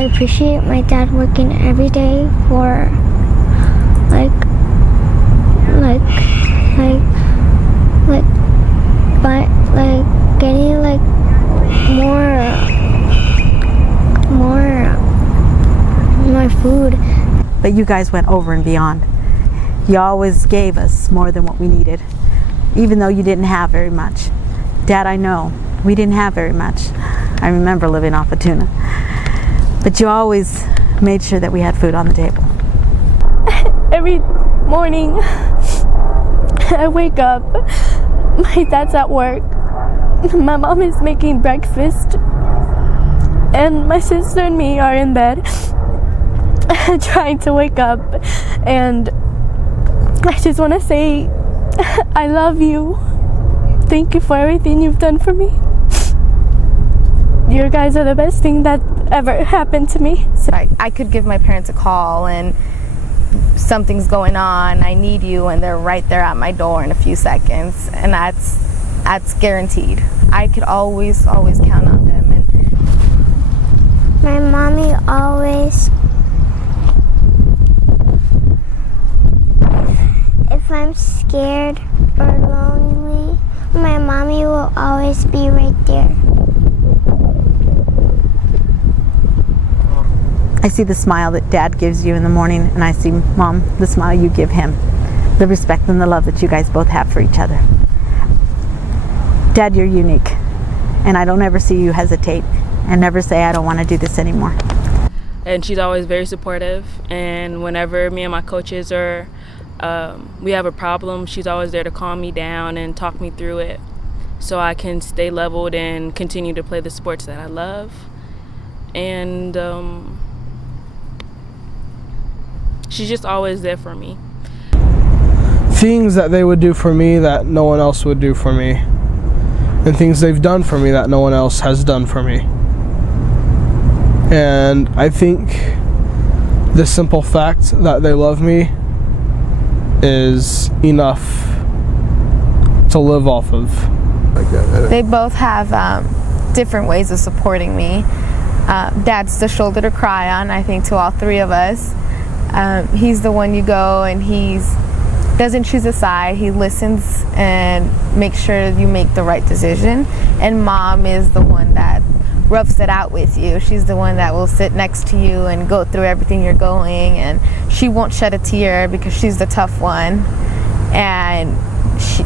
I appreciate my dad working every day for like getting like more food. But you guys went over and beyond. You always gave us more than what we needed, even though you didn't have very much. Dad, I know, we didn't have very much. I remember living off of tuna. But you always made sure that we had food on the table. Every morning, I wake up, my dad's at work, my mom is making breakfast, and my sister and me are in bed trying to wake up, and I just want to say I love you. Thank you for everything you've done for me. You guys are the best thing that ever happened to me. So I could give my parents a call and something's going on, I need you, and they're right there at my door in a few seconds, and that's guaranteed. I could always count on them. And my mommy always, if I'm scared or lonely, my mommy will always be right there. I see the smile that Dad gives you in the morning, and I see, Mom, the smile you give him, the respect and the love that you guys both have for each other. Dad, you're unique, and I don't ever see you hesitate and never say, I don't want to do this anymore. And she's always very supportive, and whenever me and my coaches are we have a problem, she's always there to calm me down and talk me through it so I can stay leveled and continue to play the sports that I love. And she's just always there for me. Things that they would do for me that no one else would do for me, and things they've done for me that no one else has done for me. And I think the simple fact that they love me is enough to live off of. they both have different ways of supporting me. Dad's the shoulder to cry on, I think, to all three of us. He's the one you go and doesn't choose a side. He listens and makes sure you make the right decision. And Mom is the one that roughs it out with you. She's the one that will sit next to you and go through everything you're going, and she won't shed a tear because she's the tough one, and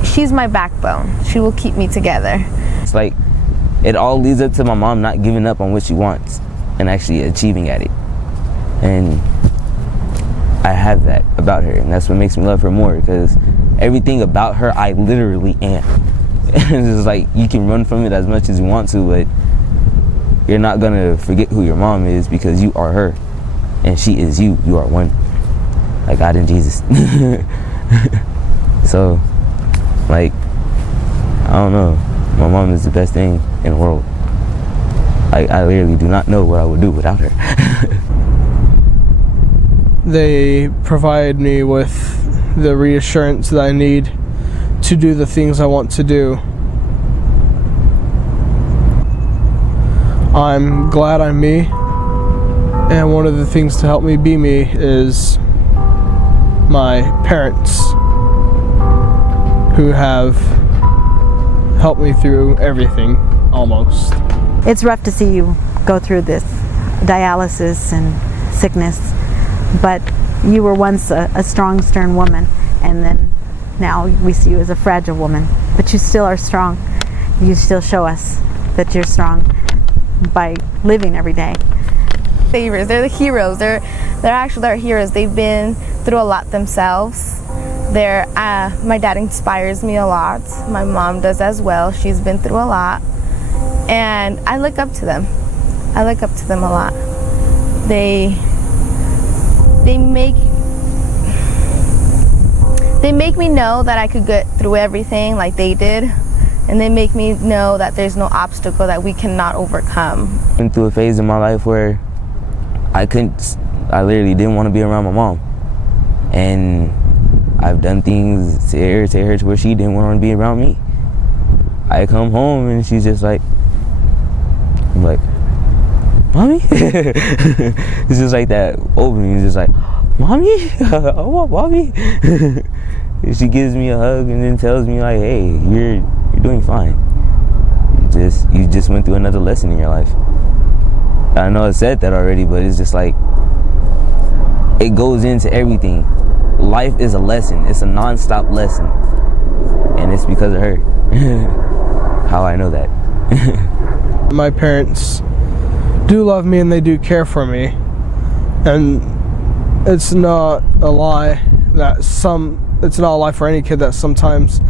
she's my backbone. She will keep me together. It's like it all leads up to my mom not giving up on what she wants and actually achieving at it, and I have that about her, and that's what makes me love her more, because everything about her I literally am. It's just like you can run from it as much as you want to, but you're not gonna forget who your mom is, because you are her and she is you. You are one, like God and Jesus. So, like, I don't know, my mom is the best thing in the world. Like, I literally do not know what I would do without her. They provide me with the reassurance that I need to do the things I want to do. I'm glad I'm me, and one of the things to help me be me is my parents, who have helped me through everything, almost. It's rough to see you go through this dialysis and sickness, but you were once a strong, stern woman, and then now we see you as a fragile woman, but you still are strong. You still show us that you're strong by living every day. Savers, they're the heroes. They're actually our heroes. They've been through a lot themselves. My dad inspires me a lot. My mom does as well. She's been through a lot, and I look up to them. I look up to them a lot. They make me know that I could get through everything like they did. And they make me know that there's no obstacle that we cannot overcome. I went through a phase in my life where I literally didn't want to be around my mom. And I've done things to irritate her to where she didn't want to be around me. I come home and she's just like, I'm like, Mommy? It's just like that opening. It's just like, Mommy? I want Mommy. She gives me a hug and then tells me like, hey, you're doing fine. You just went through another lesson in your life. I know I said that already, but it's just like, it goes into everything. Life is a lesson. It's a non-stop lesson. And it's because of her. How I know that. My parents do love me and they do care for me. And it's not a lie it's not a lie for any kid that sometimes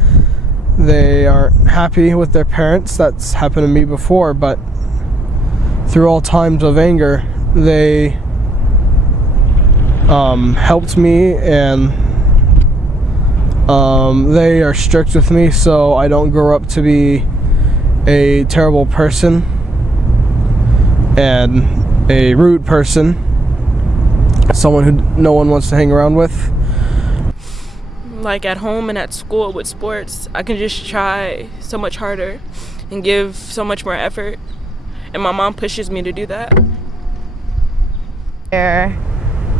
they aren't happy with their parents. That's happened to me before, but through all times of anger, they helped me, and they are strict with me so I don't grow up to be a terrible person and a rude person, someone who no one wants to hang around with. Like at home and at school with sports, I can just try so much harder and give so much more effort, and my mom pushes me to do that. They're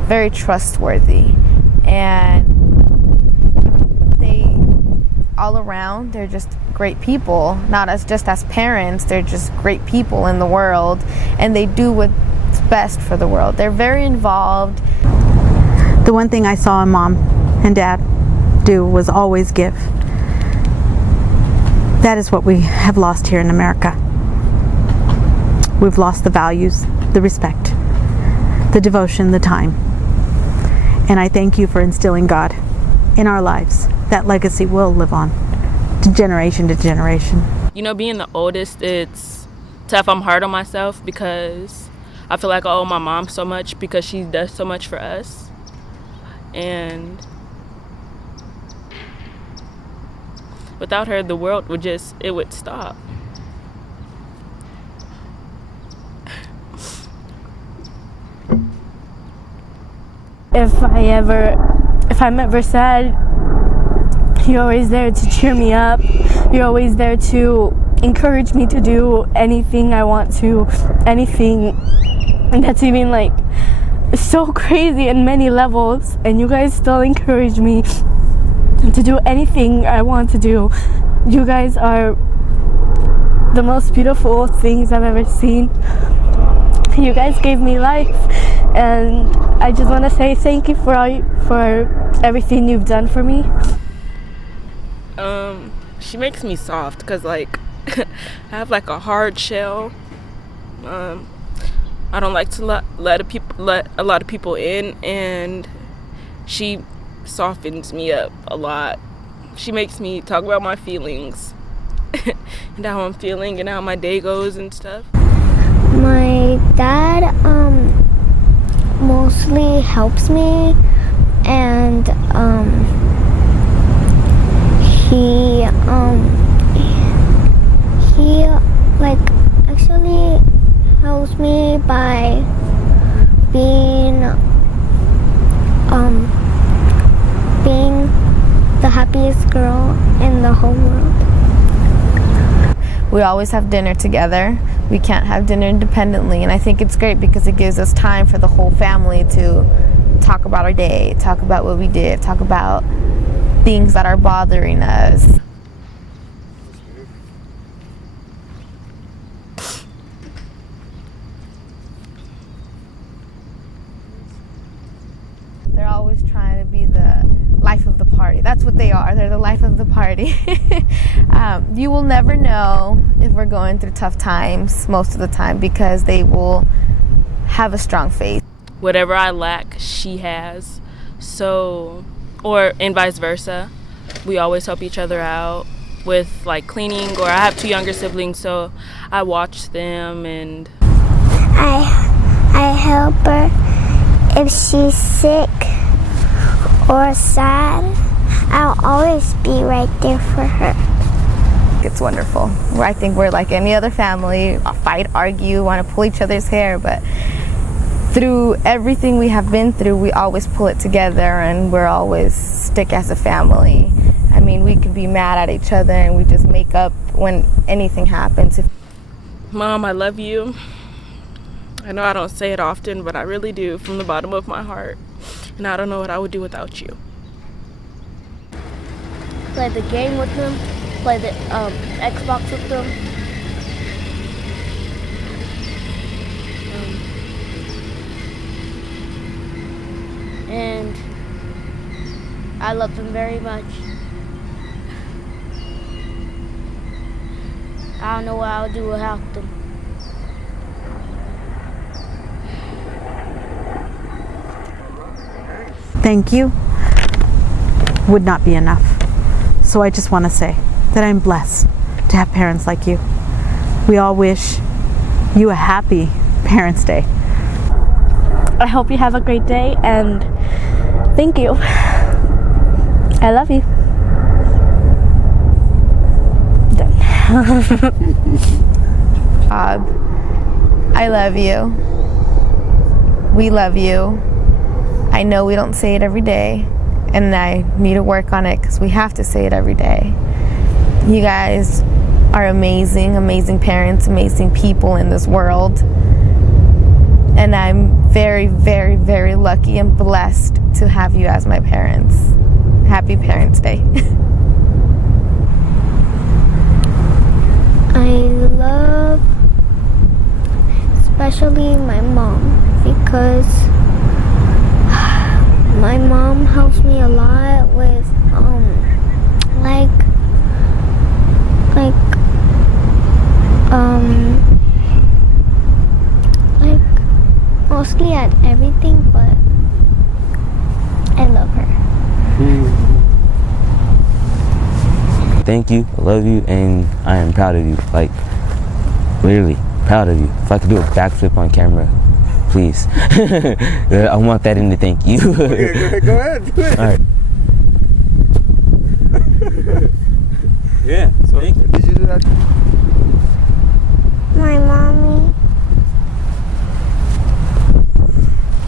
very trustworthy, and they all around, they're just great people. Not just as parents, they're just great people in the world, and they do what's best for the world. They're very involved. The one thing I saw in Mom and Dad do was always give. That is what we have lost here in America. We've lost the values, the respect, the devotion, the time. And I thank you for instilling God in our lives. That legacy will live on to generation to generation. You know, being the oldest, it's tough. I'm hard on myself because I feel like I owe my mom so much because she does so much for us. And without her, the world would stop. If I'm ever sad, you're always there to cheer me up. You're always there to encourage me to do anything I want to, anything that's even like so crazy in many levels, and you guys still encourage me to do anything I want to do. You guys are the most beautiful things I've ever seen. You guys gave me life, and I just want to say thank you for everything you've done for me. She makes me soft because like I have like a hard shell. I don't like to let a lot of people in, and she softens me up a lot. She makes me talk about my feelings and how I'm feeling and how my day goes and stuff. My dad mostly helps me, and he like actually helps me by being the happiest girl in the whole world. We always have dinner together. We can't have dinner independently, and I think it's great because it gives us time for the whole family to talk about our day, talk about what we did, talk about things that are bothering us. They're always trying to be the life of the party. That's what they are. They're the life of the party. You will never know if we're going through tough times most of the time because they will have a strong faith. Whatever I lack, she has. So, and vice versa. We always help each other out with like cleaning, or I have 2 younger siblings, so I watch them, and I help her if she's sick or sad. I'll always be right there for her. It's wonderful. I think we're like any other family. Fight, argue, want to pull each other's hair, but through everything we have been through, we always pull it together, and we're always stick as a family. I mean, we could be mad at each other and we just make up when anything happens. Mom, I love you. I know I don't say it often, but I really do from the bottom of my heart. And I don't know what I would do without you. Play the game with them, play the Xbox with them. And I love them very much. I don't know what I would do without them. Thank you would not be enough. So I just want to say that I'm blessed to have parents like you. We all wish you a happy Parents' Day. I hope you have a great day, and thank you. I love you. Bob, I love you. We love you. I know we don't say it every day, and I need to work on it because we have to say it every day. You guys are amazing, amazing parents, amazing people in this world. And I'm very, very, very lucky and blessed to have you as my parents. Happy Parents' Day. I love especially my mom because my mom helps me a lot with like mostly at everything, but I love her. Thank you, I love you, and I am proud of you. Like, literally proud of you. If I could do a backflip on camera, please. I want that in the thank you. Okay, go ahead. Do it. All right. Yeah. So, did you do that? My mommy.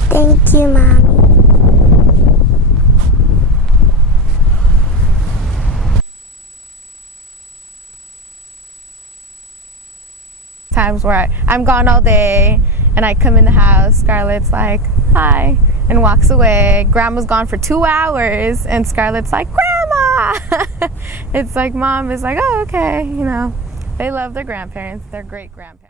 Thank you, Mommy. Times where I'm gone all day and I come in the house, Scarlett's like, hi, and walks away. Grandma's gone for 2 hours and Scarlett's like, Grandma! It's like Mom is like, oh, okay, you know. They love their grandparents, their great grandparents.